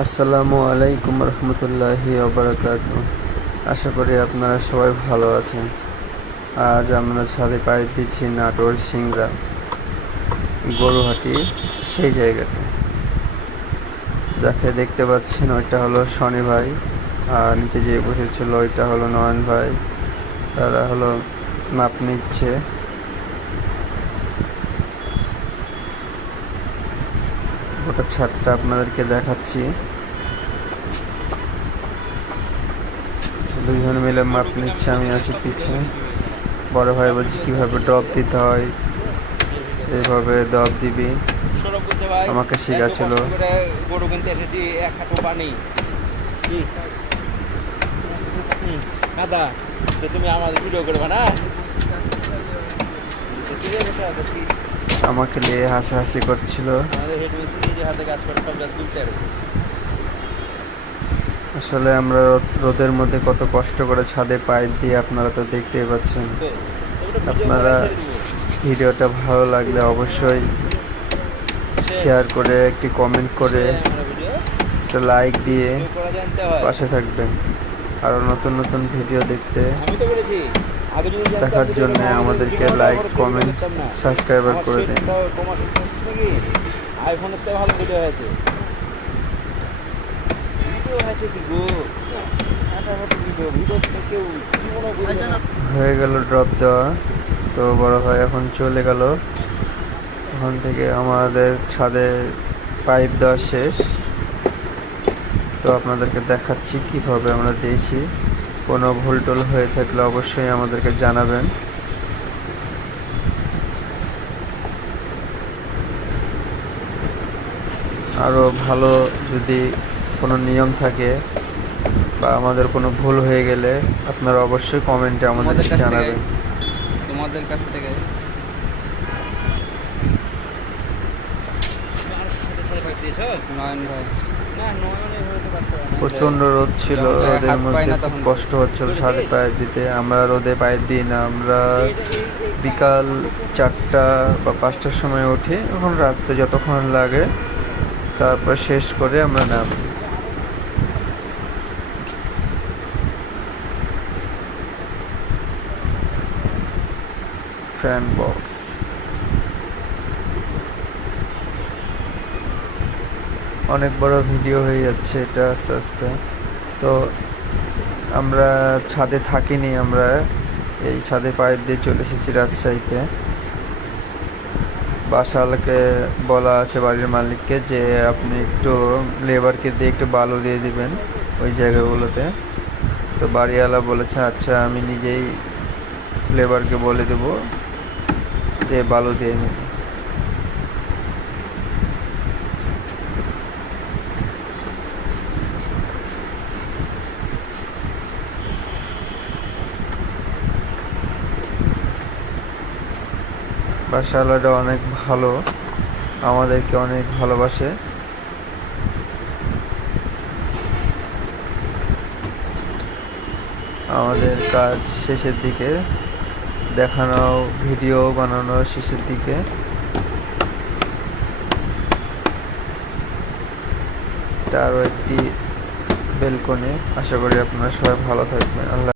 আসসালামু আলাইকুম রহমতুল্লাহি ওবারাকাতুহু। আশা করি আপনারা সবাই ভালো আছেন। আজ আমরা ছাদে পাইপ দিচ্ছি নাটোর সিংড়া গরুহাটি সেই জায়গাতে। যাকে দেখতে পাচ্ছেন ওইটা হলো শনি ভাই, আর নিচে যে বসেছিল ওইটা হলো নয়ন ভাই। তারা হলো মাপ নিচ্ছে। ওটা ছাদটা আপনাদেরকে দেখাচ্ছি। দুইজন মিলে মাপ নিচ্ছে, আমি আছি পিছে। বড় ভাই বলছি কিভাবে ড্রপ দিতে হয়, এইভাবে ড্রপ দিবি আমাকে শেখাচ্ছিল। গরু কিনতে এসেছি, এক হাঁটু পানি কাদা। তুমি আমাদের ভিডিও করবে না, আমাকে নিয়ে হাসাহাসি করছিল। আমাদের হেড মিস্ত্রি যে হাতে কাজ করে সব কাজ বুঝতে পারবে। আসলে আমরা রোদের মধ্যে কত কষ্ট করে ছাদে পাইপ দিয়ে, আপনারা তো দেখতেই পাচ্ছেন। আপনারা ভিডিওটা ভালো লাগলে অবশ্যই শেয়ার করে, একটি কমেন্ট করে, একটা লাইক দিয়ে পাশে থাকবেন। আরও নতুন নতুন ভিডিও দেখতে দেখার জন্য আমাদেরকে লাইক, কমেন্ট, সাবস্ক্রাইবার করে দিন। আইফোনের থেকে ভালো ভিডিও হয়েছে। হয়ে গেল ড্রপ দেওয়া, তো বড় ভাই এখন চলে গেল। ওখান থেকে আমাদের ছাদে পাইপ দেওয়া শেষ। তো আপনাদেরকে দেখাচ্ছি কিভাবে আমরা দিয়েছি। কোনো ভুল টুল হয়ে থাকলে অবশ্যই আমাদেরকে জানাবেন। আরও ভালো যদি কোনো নিয়ম থাকে বা আমাদের কোনো ভুল হয়ে গেলে আপনারা অবশ্যই কমেন্টে আমাদের জানাবেন। তোমাদের কাছ থেকে নয়ন ভাই, প্রচণ্ড রোদ ছিল, রোদের মধ্যে খুব কষ্ট হচ্ছিল ছাদে পাইপ দিতে। আমরা রোদে পাইপ দিই না, আমরা বিকাল 4টা বা 5টার সময় উঠি, এখন রাত্রে যতক্ষণ লাগে তারপর শেষ করে আমরা নামি। ফ্যান বক্স অনেক বড় ভিডিও হয়ে যাচ্ছে এটা আস্তে আস্তে। তো আমরা ছাদে থাকিনি, আমরা এই ছাদে পাইপ দিয়ে চলে এসেছি রাজশাহীতে। বাসালকে বলা আছে বাড়ির মালিককে যে আপনি একটু লেবারকে দিয়ে একটু বালু দিয়ে দিবেন ওই জায়গাগুলোতে। তো বাড়িওয়ালা বলেছে আচ্ছা আমি নিজেই লেবারকে বলে দেবো যে বালু দিয়ে নেবে। বাসাওয়ালাটা অনেক ভালো, আমাদেরকে অনেক ভালোবাসে। আমাদের কাজ শেষের দিকে, দেখানো ভিডিও বানানো শেষের দিকে। তারও একটি বেলকনি। আশা করি আপনারা সবাই ভালো থাকবেন। আল্লাহ।